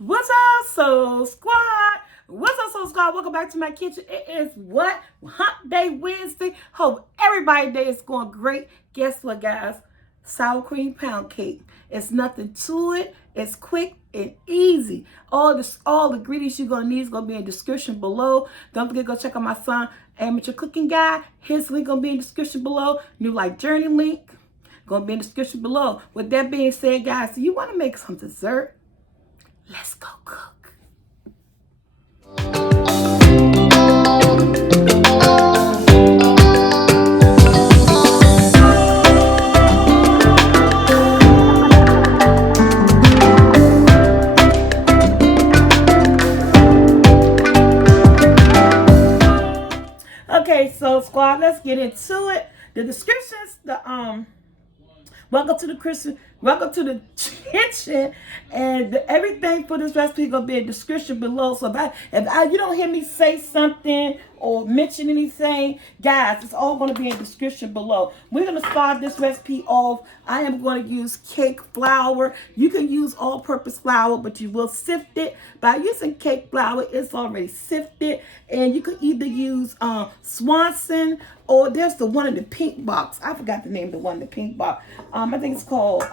What's up, Soul Squad? What's up, Soul Squad? Welcome back to my kitchen. It is what? Hump Day Wednesday. Hope everybody's day is going great. Guess what, guys? Sour cream pound cake. It's nothing to it. It's quick and easy. All the ingredients you're gonna need is gonna be in the description below. Don't forget to go check out my son, Amateur Cooking Guy. His link gonna be in the description below. New Life Journey link gonna be in the description below. With that being said, guys, do you want to make some dessert? Let's go cook. Okay, so squad, let's get into it. The descriptions, welcome to the kitchen, and everything for this recipe is gonna be in the description below. So if you don't hear me say something or mention anything, guys, it's all gonna be in the description below. We're gonna start this recipe off. I am going to use cake flour. You can use all-purpose flour, but you will sift it. By using cake flour, it's already sifted, and you could either use Swanson, or there's the one in the pink box. I forgot the name of the one in the pink box. I think it's called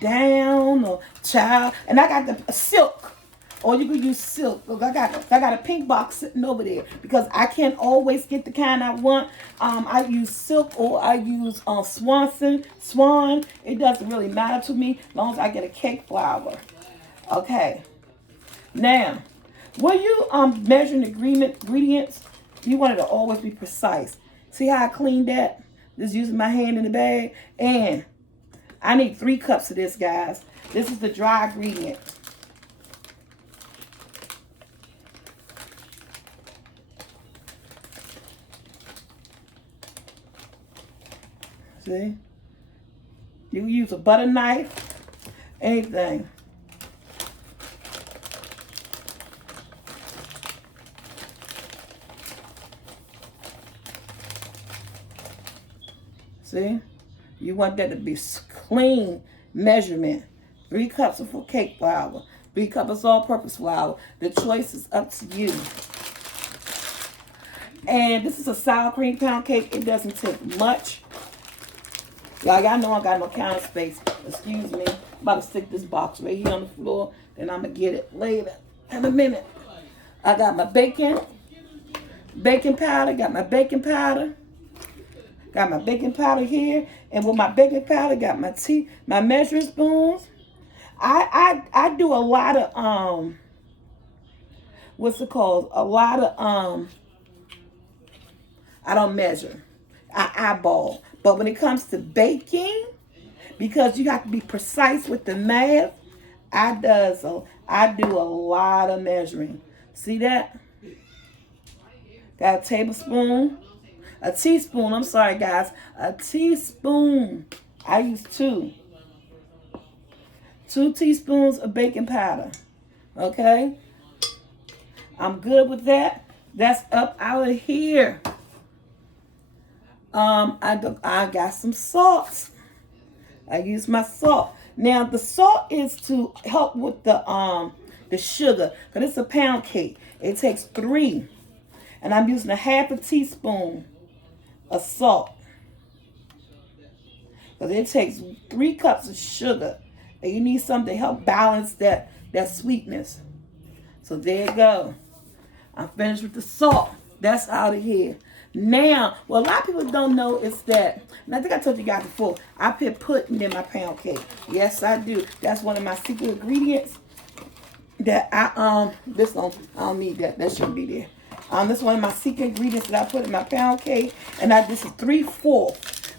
Down or Child. And I got the silk. Or you could use silk. Look, I got a pink box sitting over there because I can't always get the kind I want. I use silk or I use Swan. It doesn't really matter to me as long as I get a cake flour. Okay. Now, when you measuring ingredients, you want it to always be precise. See how I cleaned that? Just using my hand in the bag. And I need 3 cups of this, guys. This is the dry ingredient. See? You can use a butter knife, anything. See? You want that to be clean measurement. 3 cups of cake flour. 3 cups of all-purpose flour. The choice is up to you. And this is a sour cream pound cake. It doesn't take much. Y'all know I got no counter space. Excuse me. I'm about to stick this box right here on the floor. Then I'm going to get it later in a minute. I got my baking powder. Got my baking powder. Got my baking powder here. And with my baking powder, got my measuring spoons. I do a lot of, what's it called? A lot of, I don't measure. I eyeball. But when it comes to baking, because you have to be precise with the math, I do a lot of measuring. See that? Got a tablespoon. A teaspoon. I'm sorry, guys. A teaspoon. I use 2. 2 teaspoons of baking powder. Okay? I'm good with that. That's up out of here. I got some salt. I use my salt. Now the salt is to help with the sugar, because it's a pound cake. It takes 3, and I'm using a half a teaspoon of salt, because it takes 3 cups of sugar, and you need something to help balance that sweetness. So there you go. I'm finished with the salt. That's out of here. Now, what a lot of people don't know is that, and I think I told you guys before, I put pudding in my pound cake. Yes, I do. That's one of my secret ingredients that I don't need that. That shouldn't be there. This is one of my secret ingredients that I put in my pound cake, and this is 3/4.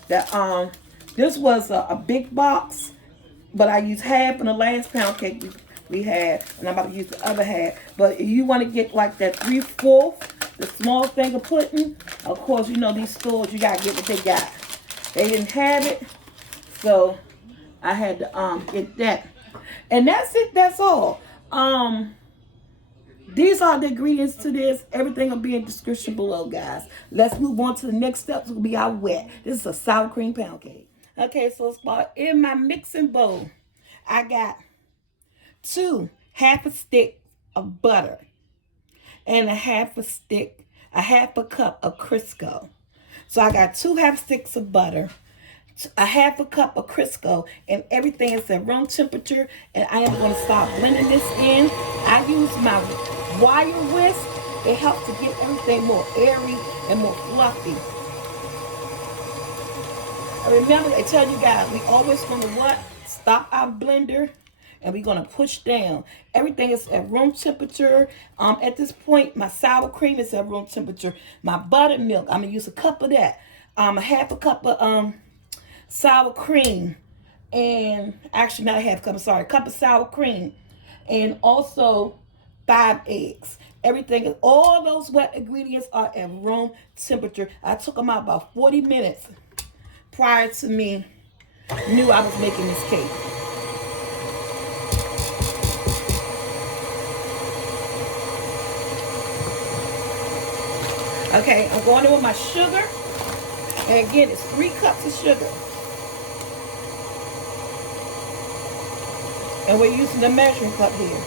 That this was a big box, but I used half in the last pound cake we had, and I'm about to use the other half. But if you want to get like that 3/4, the small thing of pudding, of course, you know these stores, you gotta get what they got. They didn't have it, so I had to get that. And that's it. That's all. These are the ingredients to this. Everything will be in the description below, guys. Let's move on to the next steps. Will be our wet. This is a sour cream pound cake. Okay, so it's in my mixing bowl. I got 2 half a stick of butter, and a half a cup of Crisco. So I got 2 half sticks of butter, a half a cup of Crisco, and everything is at room temperature. And I am going to start blending this in. I use my wire whisk. It helps to get everything more airy and more fluffy. Remember, I tell you guys, we always going to what? Stop our blender, and we're going to push down. Everything is at room temperature. At this point, my sour cream is at room temperature. My buttermilk, I'm going to use a cup of that. A half a cup of sour cream. And actually, not a half cup, sorry, a cup of sour cream. And also 5 eggs. Everything, all those wet ingredients are at room temperature. I took them out about 40 minutes prior to me knew I was making this cake. Okay, I'm going in with my sugar. And again, it's 3 cups of sugar. And we're using the measuring cup here.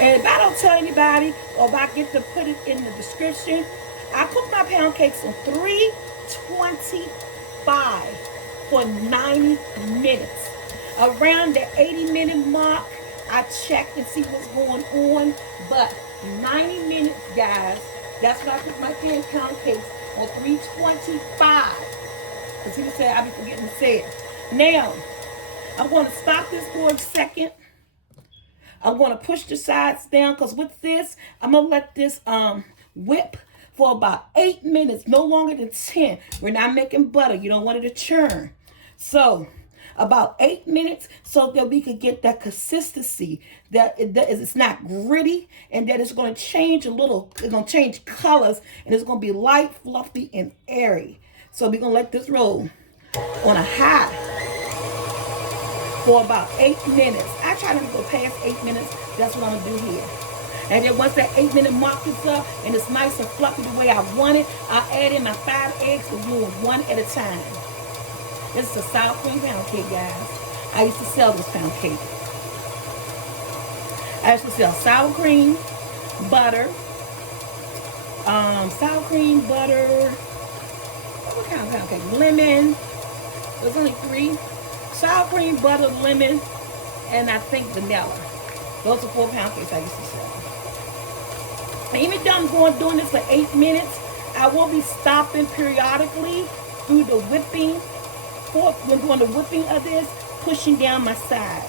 And if I don't tell anybody, or if I get to put it in the description, I cook my pound cakes on 325 for 90 minutes. Around the 80-minute mark, I check and see what's going on. But 90 minutes, guys, that's when I cook my pound cakes on 325. Because he said I be forgetting to say it. Now, I'm going to stop this for a second. I'm going to push the sides down, because with this, I'm going to let this whip for about 8 minutes, no longer than 10. We're not making butter. You don't want it to churn. So about 8 minutes, so that we could get that consistency, that it's not gritty, and that it's going to change a little. It's going to change colors, and it's going to be light, fluffy, and airy. So we're going to let this roll on a high for about 8 minutes. I try not to go past 8 minutes. That's what I'm going to do here. And then once that 8-minute mark is up and it's nice and fluffy the way I want it, I'll add in my 5 eggs and do it one at a time. This is a sour cream pound cake, guys. I used to sell this pound cake. I used to sell sour cream, butter, what kind of pound cake? Lemon. There's only 3. Sour cream, butter, lemon, and I think vanilla. Those are 4 pound cakes I used to sell. And even though I'm doing this for 8 minutes, I will be stopping periodically through the whipping. When doing the whipping of this, pushing down my sides.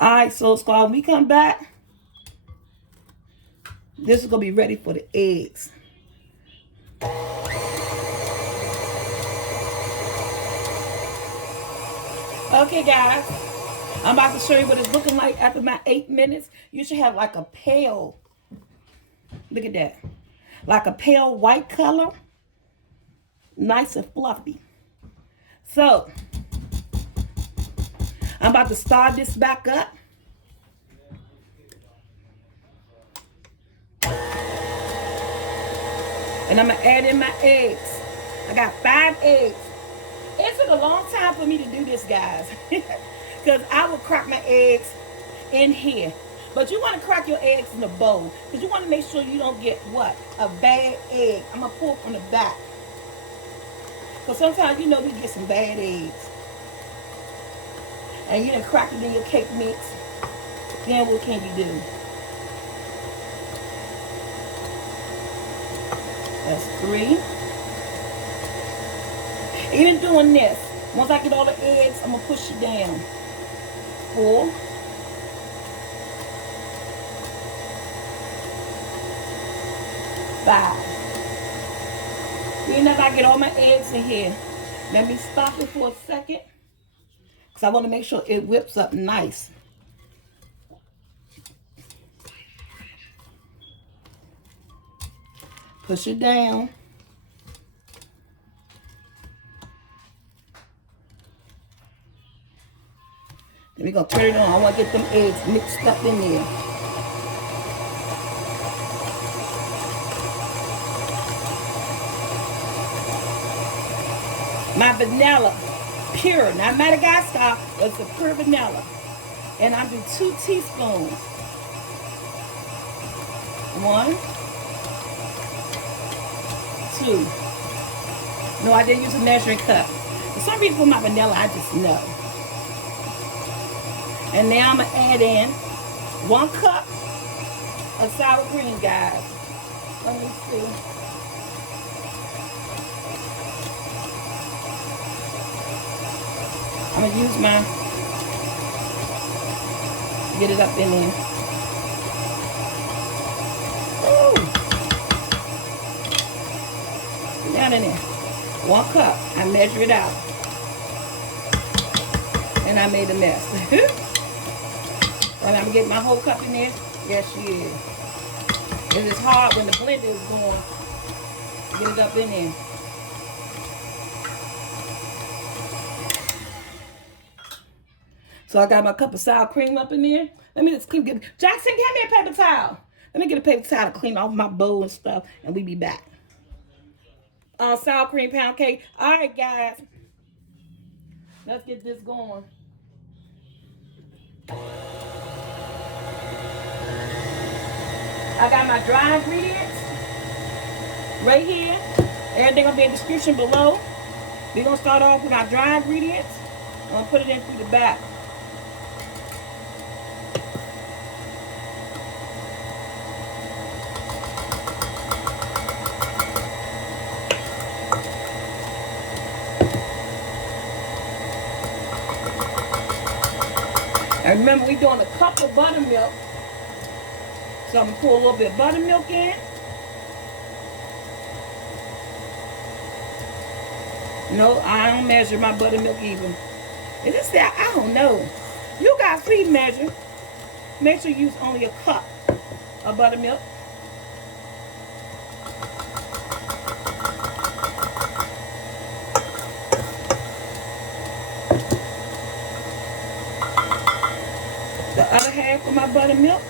Alright, so Squad, when we come back, this is going to be ready for the eggs. Okay, guys. I'm about to show you what it's looking like after my 8 minutes. You should have like a pale, look at that, like a pale white color. Nice and fluffy. So, I'm about to start this back up. And I'm going to add in my eggs. I got 5 eggs. It took a long time for me to do this, guys. Because I would crack my eggs in here. But you want to crack your eggs in a bowl. Because you want to make sure you don't get what? A bad egg. I'm going to pull from the back. Because sometimes, you know, we get some bad eggs. And you done crack it in your cake mix. Then what can you do? That's 3. Even doing this, once I get all the eggs, I'm going to push it down. 4. 5. Even if I get all my eggs in here, let me stop it for a second. Because I want to make sure it whips up nice. Push it down. Then we're going to turn it on. I want to get them eggs mixed up in there. My vanilla, pure, not Madagascar, but it's a pure vanilla. And I'm doing 2 teaspoons. 1, 2. No, I didn't use a measuring cup. For some reason for my vanilla, I just know. And now I'm going to add in 1 cup of sour cream, guys. Let me see. I'm going to use my, get it up in there. Ooh. Down in there. 1 cup. I measure it out. And I made a mess. And I'm getting my whole cup in there. Yes, she is. It is hard when the blender is going. Get it up in there. So I got my cup of sour cream up in there. Let me just clean. Jackson, get me a paper towel. Let me get a paper towel to clean off my bowl and stuff, and we be back. Sour cream pound cake. All right, guys. Let's get this going. I got my dry ingredients right here. Everything will be in the description below. We're going to start off with our dry ingredients. I'm going to put it in through the back. And remember, we're doing a cup of buttermilk. So I'm going to pour a little bit of buttermilk in. No, I don't measure my buttermilk even. Is this that? I don't know. You guys, please measure. Make sure you use only a cup of buttermilk. The other half of my buttermilk.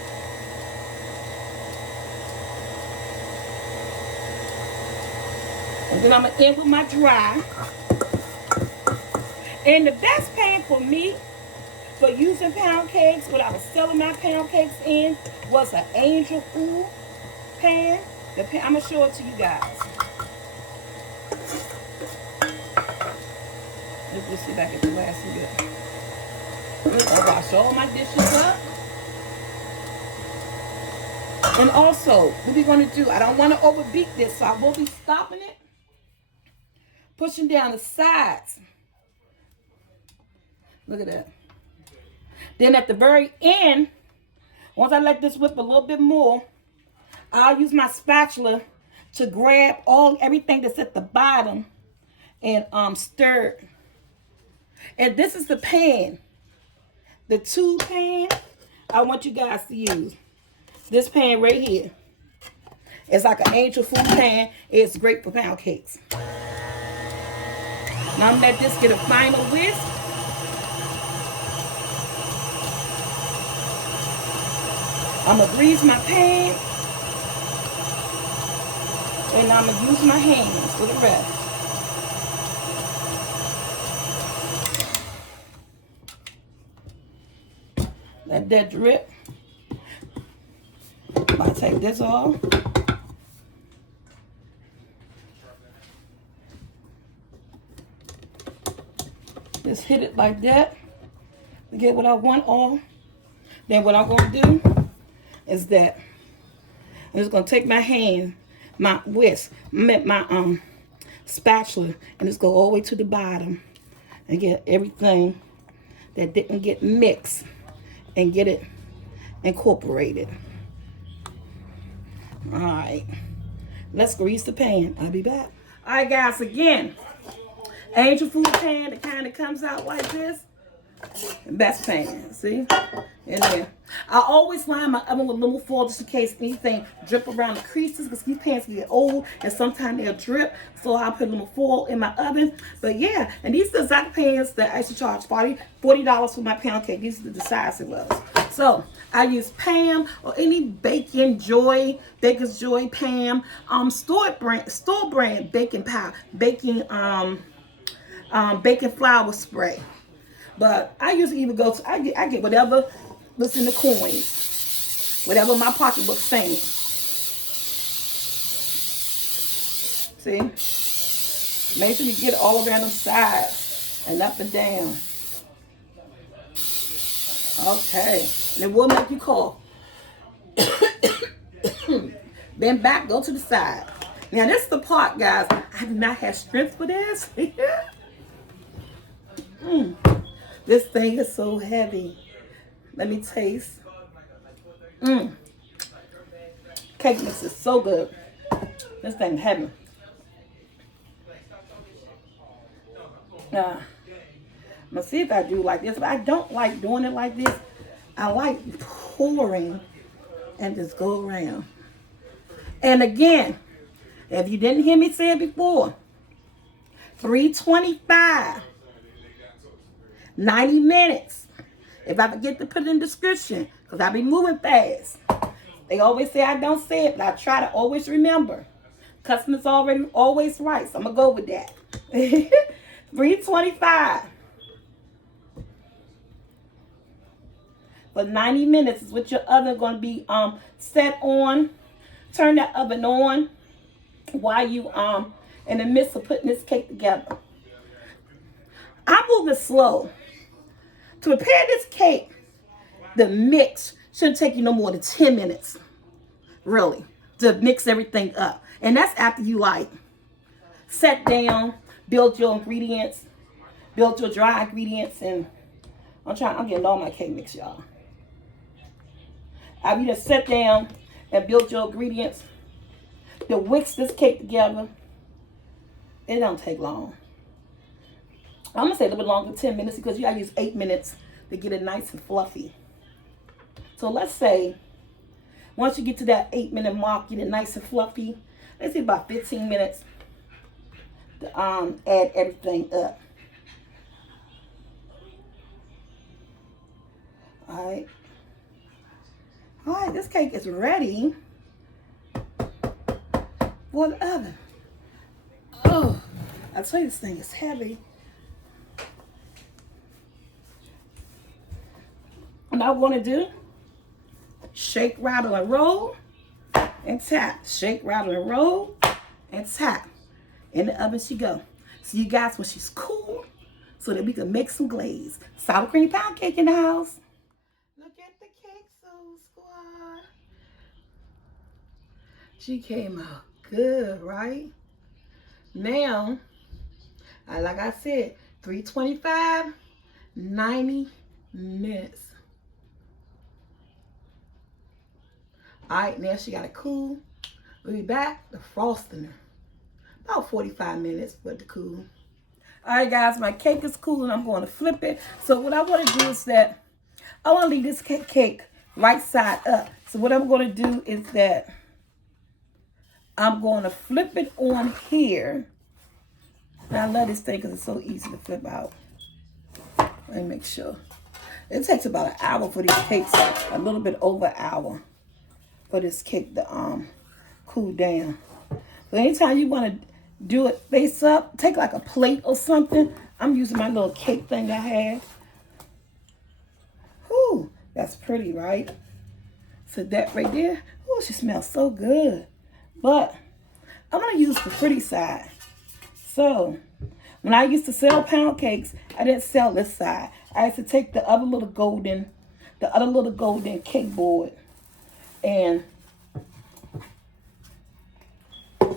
And then I'm going to end with my dry. And the best pan for me for using pound cakes, what I was selling my pound cakes in, was an Angel Food pan. The pan, I'm going to show it to you guys. Let's just see if I get the last one good. I'll wash all my dishes up. And also, what we're going to do, I don't want to overbeat this, so I will be stopping it. Pushing down the sides. Look at that. Then at the very end, once I let this whip a little bit more, I'll use my spatula to grab everything that's at the bottom and stir it. And this is the pan. The tube pan I want you guys to use. This pan right here. It's like an Angel Food pan. It's great for pound cakes. Now I'm going to let this get a final whisk. I'm going to grease my pan. And I'm going to use my hands for the rest. Let that drip. I'll take this off. Just hit it like that to get what I want off. Then what I'm going to do is that I'm just going to take my hand, my whisk, my spatula, and just go all the way to the bottom and get everything that didn't get mixed and get it incorporated. All right, let's grease the pan. I'll be back. All right, guys, again, Angel Food pan, the kind that comes out like this. Best pan, see? In there. I always line my oven with little foil just in case anything drip around the creases, because these pans can get old and sometimes they'll drip. So I'll put a little foil in my oven. But yeah, and these are the exact pans that I used to charge $40 for my pound cake. These are the size it was. So I use Pam or any Baker's Joy Pam, store brand baking powder, baking flour spray. But I usually even go to, I get whatever was in the coins, whatever my pocketbook saying. See? Make sure you get it all around the sides and up and down. Okay. And it will make you cough. Bend back, go to the side. Now this is the part, guys. I do not have strength for this. This thing is so heavy. Let me taste. Cake mix is so good. This thing heavy. I'm gonna see if I do like this, but I don't like doing it like this. I like pouring and just go around. And again, if you didn't hear me say it before, 325, 90 minutes. If I forget to put it in the description, because I be moving fast. They always say I don't say it, but I try to always remember. Customers always right, so I'm going to go with that. 325 for 90 minutes is what your oven going to be set on. Turn that oven on while you in the midst of putting this cake together. I'm moving slow. To prepare this cake, the mix shouldn't take you no more than 10 minutes, really, to mix everything up. And that's after you like sit down, build your ingredients, build your dry ingredients, and I'm getting all my cake mix, y'all. After you just sit down and build your ingredients, to whisk this cake together, it don't take long. I'm going to say a little bit longer than 10 minutes because you got to use 8 minutes to get it nice and fluffy. So let's say once you get to that 8-minute mark, get it nice and fluffy. Let's say about 15 minutes to add everything up. All right, this cake is ready for the oven. Oh, I tell you, this thing is heavy. What I want to do, shake, rattle, and roll, and tap. Shake, rattle, and roll, and tap. In the oven she go. See you guys when she's cool, so that we can make some glaze. Sour cream pound cake in the house. Look at the cake, Soul Squad. She came out good, right? Now, like I said, 325, 90 minutes. All right, now she got it cool. We'll be back to frosting her. About 45 minutes for it to cool. All right, guys, my cake is cool and I'm going to flip it. So what I want to do is that I want to leave this cake right side up. So what I'm going to do is that I'm going to flip it on here. And I love this thing because it's so easy to flip out. Let me make sure. It takes about an hour for these cakes, a little bit over an hour for this cake to cool down. So anytime you want to do it face up, take like a plate or something. I'm using my little cake thing I have. Whew, that's pretty, right? So that right there, oh, she smells so good. But I'm going to use the pretty side. So when I used to sell pound cakes, I didn't sell this side. I used to take the other little golden cake board, and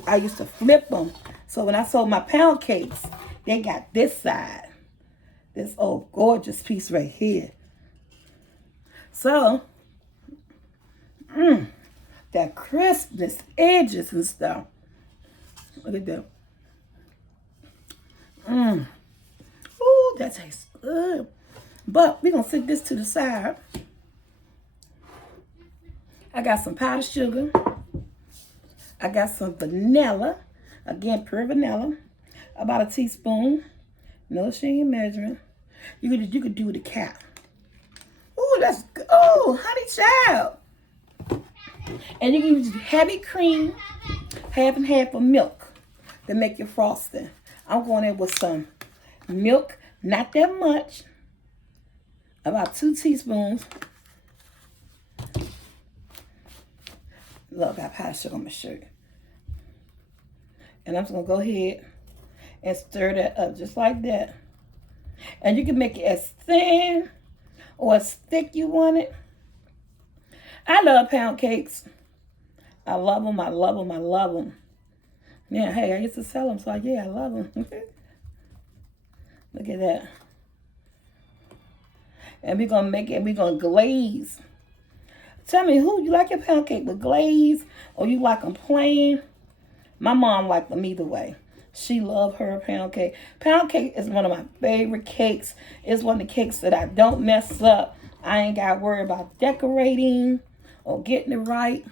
I used to flip them. So when I sold my pound cakes, they got this side. This old gorgeous piece right here. So, that crispness, edges and stuff. Look at that. Ooh, that tastes good. But we're going to set this to the side. I got some powdered sugar. I got some vanilla. Again, pure vanilla. About a teaspoon. No shame measuring. You could do the cap. Ooh, that's good. Oh, honey child. And you can use heavy cream, half and half of milk to make your frosting. I'm going in with some milk, not that much. About 2 teaspoons. Look, I got powdered sugar on my shirt. And I'm just going to go ahead and stir that up just like that. And you can make it as thin or as thick you want it. I love pound cakes. I love them, I love them, I love them. Yeah, hey, I used to sell them, so yeah, I love them. Look at that. And we're going to make it, we're going to glaze. Tell me, who you like your pound cake with glaze or you like them plain? My mom liked them either way. She loved her pound cake. Pound cake is one of my favorite cakes. It's one of the cakes that I don't mess up. I ain't got to worry about decorating or getting it right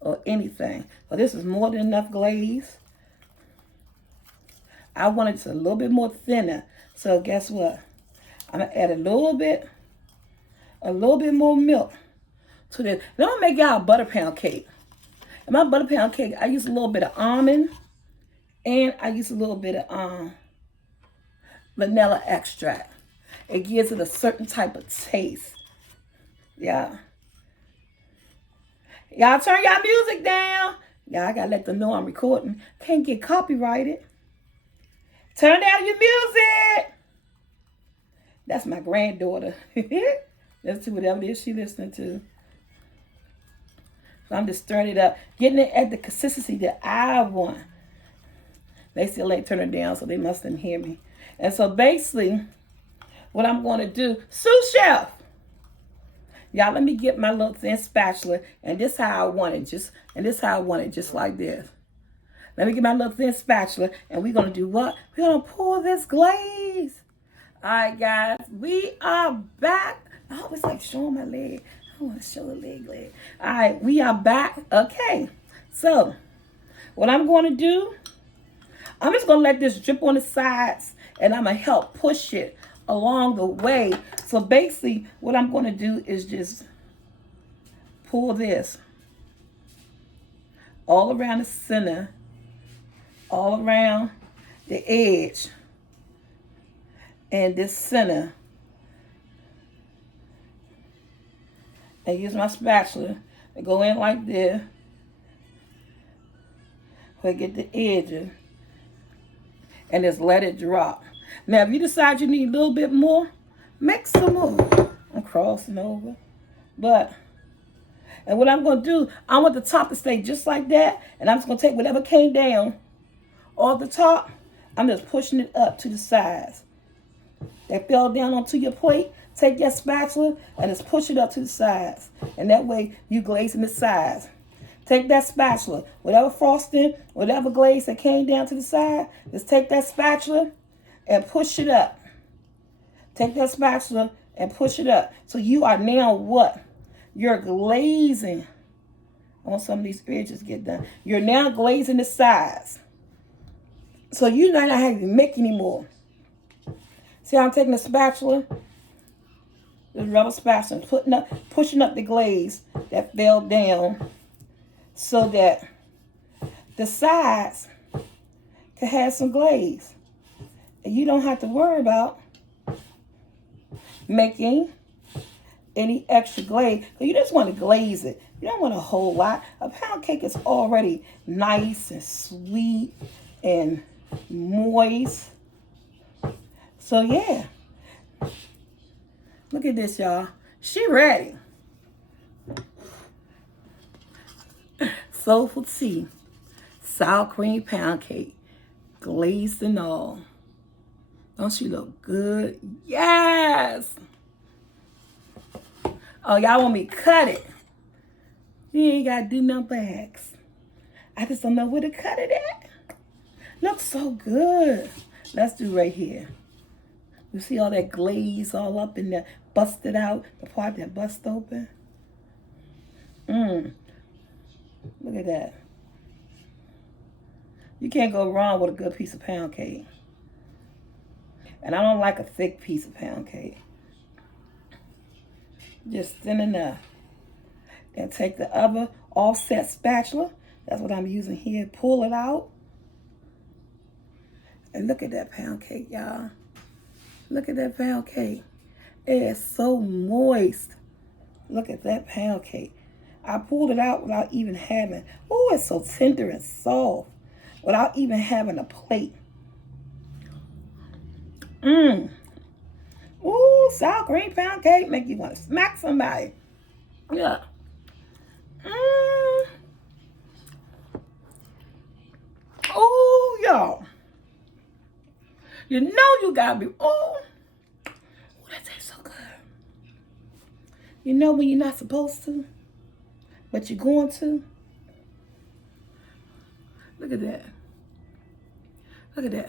or anything. But this is more than enough glaze. I want it a little bit more thinner. So guess what? I'm going to add a little bit more milk to this. Then I'm going to make y'all a butter pound cake. In my butter pound cake, I use a little bit of almond and I use a little bit of vanilla extract. It gives it a certain type of taste. Yeah. Y'all turn y'all music down. Y'all gotta let them know I'm recording. Can't get copyrighted. Turn down your music. That's my granddaughter. Listen to whatever it is she's listening to. So I'm just stirring it up, getting it at the consistency that I want. They still ain't turn it down, so they mustn't hear me. And so basically, what I'm going to do, sous chef. Y'all, let me get my little thin spatula, and this is how I want it, just like this. Let me get my little thin spatula, and we're going to do what? We're going to pour this glaze. All right, guys, we are back. I always like showing my leg. I want to show the leg. All right, we are back. Okay, so what I'm going to do, I'm just going to let this drip on the sides, and I'm going to help push it along the way. So basically, what I'm going to do is just pull this all around the center, all around the edge, and this center. And use my spatula to go in like this. Where I get the edges. And just let it drop. Now, if you decide you need a little bit more, make some more. I'm crossing over. And what I'm going to do, I want the top to stay just like that. And I'm just going to take whatever came down off the top. I'm just pushing it up to the sides. That fell down onto your plate. Take your spatula and just push it up to the sides. And that way you glazing the sides. Take that spatula, whatever frosting, whatever glaze that came down to the side, just take that spatula and push it up. Take that spatula and push it up. So you are now what? You're glazing. I want some of these edges to get done. You're now glazing the sides. So you're not having to make anymore. See how I'm taking the spatula? The rubber spatula, pushing up the glaze that fell down so that the sides can have some glaze. And you don't have to worry about making any extra glaze. You just want to glaze it. You don't want a whole lot. A pound cake is already nice and sweet and moist. So yeah. Look at this, y'all. She ready. SoulfulT sour cream pound cake, glazed and all. Don't she look good? Yes. Oh, y'all want me to cut it? You ain't got to do no bags. I just don't know where to cut it at. Looks so good. Let's do right here. You see all that glaze all up in there, busted out, the part that bust open. Look at that. You can't go wrong with a good piece of pound cake. And I don't like a thick piece of pound cake. Just thin enough. Then take the other offset spatula. That's what I'm using here. Pull it out. And look at that pound cake, y'all. Look at that pound cake. It is so moist. Look at that pound cake. I pulled it out without even having, oh, it's so tender and soft. Without even having a plate. Ooh, sour cream pound cake make you want to smack somebody. Yeah. Oh, y'all. You know you gotta be, that tastes so good. You know when you're not supposed to, but you're going to? Look at that. Look at that.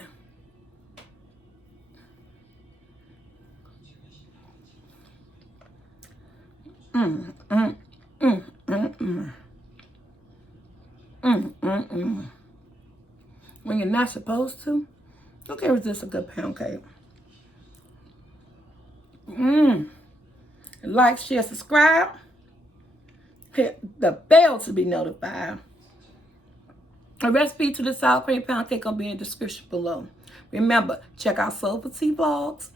When you're not supposed to, okay, is this a good pound cake? Like, share, subscribe. Hit the bell to be notified. A recipe to the sour cream pound cake will be in the description below. Remember, check out SoulfulT vlogs.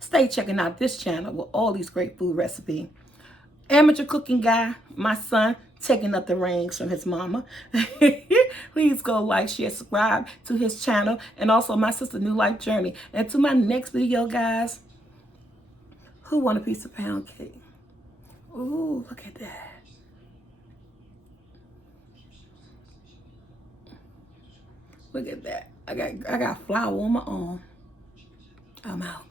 Stay checking out this channel with all these great food recipes. Amateur cooking guy, my son, taking up the reins from his mama. Please go like, share, subscribe to his channel. And also my sister New Life Journey. And to my next video, guys, who want a piece of pound cake? Ooh, look at that. Look at that. I got flour on my arm. I'm out.